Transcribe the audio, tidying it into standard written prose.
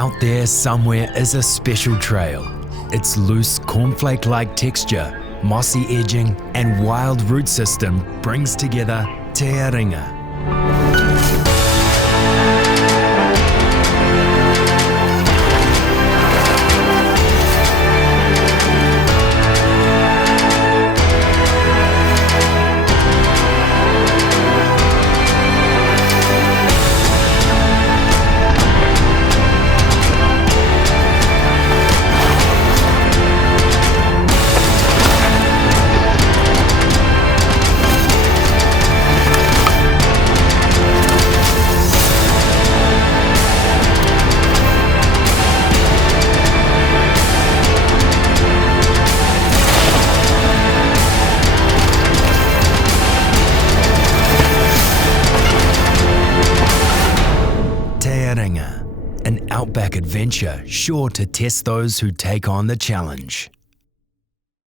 Out there somewhere is a special trail. Its loose cornflake-like texture, mossy edging and wild root system brings together Te Iringa. Iringa, an outback adventure sure to test those who take on the challenge.